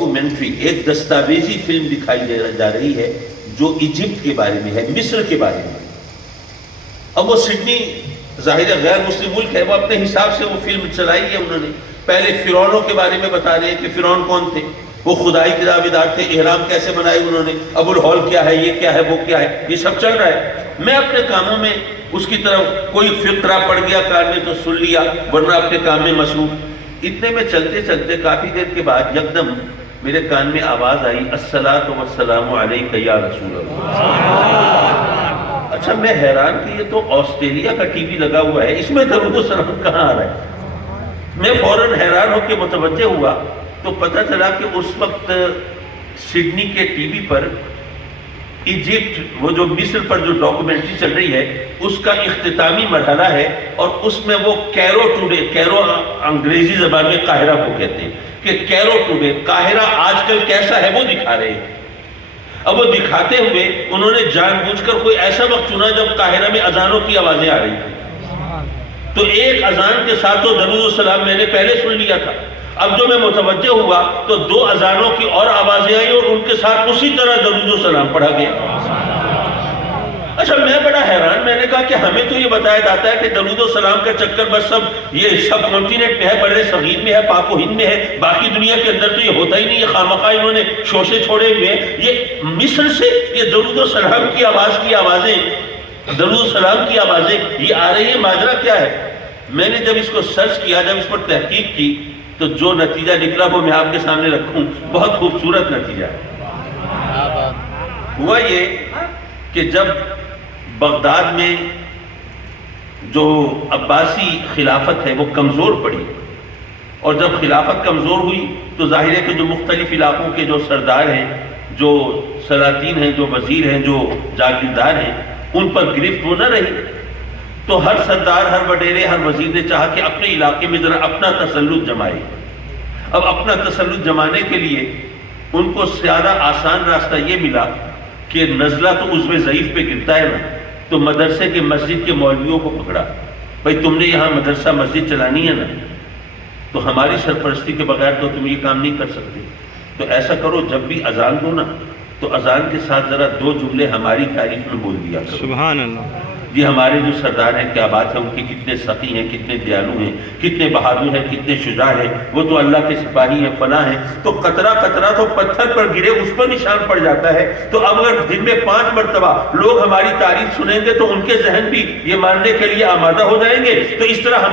Documentary, ایک دستاویزی film دکھائی جا رہی ہے جو ایجپٹ کے بارے میں ہے، مصر کے بارے میں۔ اب وہ سڈنی ظاہر غیر مسلم ملک ہے، وہ اپنے حساب سے وہ فلم چلائی ہے انہوں نے۔ پہلے فرعونوں کے بارے میں بتا رہے ہیں کہ فرعون کون تھے، وہ خدائی کے دعویدار تھے، احرام کیسے بنائے انہوں نے، ابو الہول کیا ہے، یہ کیا ہے، وہ کیا ہے، یہ سب چل رہا ہے۔ میں اپنے کاموں میں اس کی طرف کوئی فقرہ پڑ گیا کان میں تو سن لیا، ورنہ اپنے کام میں مصروف۔ اتنے میں چلتے چلتے کافی دیر کے بعد یکدم میرے کان میں آواز آئی، الصلاۃ والسلام علیک یا رسول اللہ۔ اچھا میں حیران کہ یہ تو آسٹریلیا کا ٹی وی لگا ہوا ہے، اس میں درود و سلام کہاں آ رہا ہے؟ میں فوراً حیران ہو کے متوجہ ہوا تو پتہ چلا کہ اس وقت سڈنی کے ٹی وی پر ایجپٹ، وہ جو مصر پر جو ڈاکومنٹری چل رہی ہے، اس کا اختتامی مرحلہ ہے، اور اس میں وہ کیرو ٹوڈے، کیرو انگریزی زبان میں قاہرہ کو کہتے ہیں، کہ کیرو ٹوڈے، قاہرہ آج کل کیسا ہے وہ دکھا رہے ہیں۔ اب وہ دکھاتے ہوئے انہوں نے جان بوجھ کر کوئی ایسا وقت چنا جب قاہرہ میں اذانوں کی آوازیں آ رہی تھیں، تو ایک اذان کے ساتھ تو درود و سلام میں نے پہلے سن لیا تھا، اب جو میں متوجہ ہوا تو دو اذانوں کی اور آوازیں آئی اور ان کے ساتھ اسی طرح درود و سلام پڑھا گیا۔ اچھا میں بڑا حیران، میں نے کہا کہ ہمیں تو یہ بتایا جاتا ہے کہ درود و سلام کا چکر بس سب یہ سب کانٹیننٹ میں ہے، بر صغیر میں ہے، پاک و ہند میں ہے، باقی دنیا کے اندر تو یہ ہوتا ہی نہیں ہے، خامخواہ انہوں نے شوشے چھوڑے ہوئے ہیں۔ یہ مصر سے یہ درود و سلام کی آوازیں، درود و سلام کی آوازیں یہ آ رہی ہیں، ماجرا کیا ہے؟ میں نے جب اس کو سرچ کیا، جب اس پر تحقیق کی، تو جو نتیجہ نکلا وہ میں آپ کے سامنے رکھوں، بہت خوبصورت نتیجہ ہے۔ ہوا یہ کہ جب بغداد میں جو عباسی خلافت ہے وہ کمزور پڑی، اور جب خلافت کمزور ہوئی تو ظاہر ہے کہ جو مختلف علاقوں کے جو سردار ہیں، جو سلاطین ہیں، جو وزیر ہیں، جو جاگیردار ہیں، ان پر گرفت وہ نہ رہی، تو ہر سردار، ہر وڈیرے، ہر وزیر نے چاہا کہ اپنے علاقے میں ذرا اپنا تسلط جمائے۔ اب اپنا تسلط جمانے کے لیے ان کو زیادہ آسان راستہ یہ ملا کہ نزلہ تو عضو ضعیف پہ گرتا ہے نا، تو مدرسے کے مسجد کے مولویوں کو پکڑا، بھائی تم نے یہاں مدرسہ مسجد چلانی ہے نا، تو ہماری سرپرستی کے بغیر تو تم یہ کام نہیں کر سکتے، تو ایسا کرو جب بھی اذان دو نا تو اذان کے ساتھ ذرا دو جملے ہماری تعریف میں بول دیا کرو۔ سبحان اللہ۔ یہ ہمارے جو سردار ہیں کیا بات ہے، ان کے کتنے سخی ہیں، کتنے دیالو ہیں، کتنے بہادر ہیں، کتنے شجاع ہیں، وہ تو اللہ کے سپاہی ہیں، فلاں ہیں۔ تو قطرہ قطرہ تو پتھر پر گرے اس پر نشان پڑ جاتا ہے۔ تو اب اگر دن میں 5 مرتبہ لوگ ہماری تعریف سنیں گے تو ان کے ذہن بھی یہ ماننے کے لیے آمادہ ہو جائیں گے۔ تو اس طرح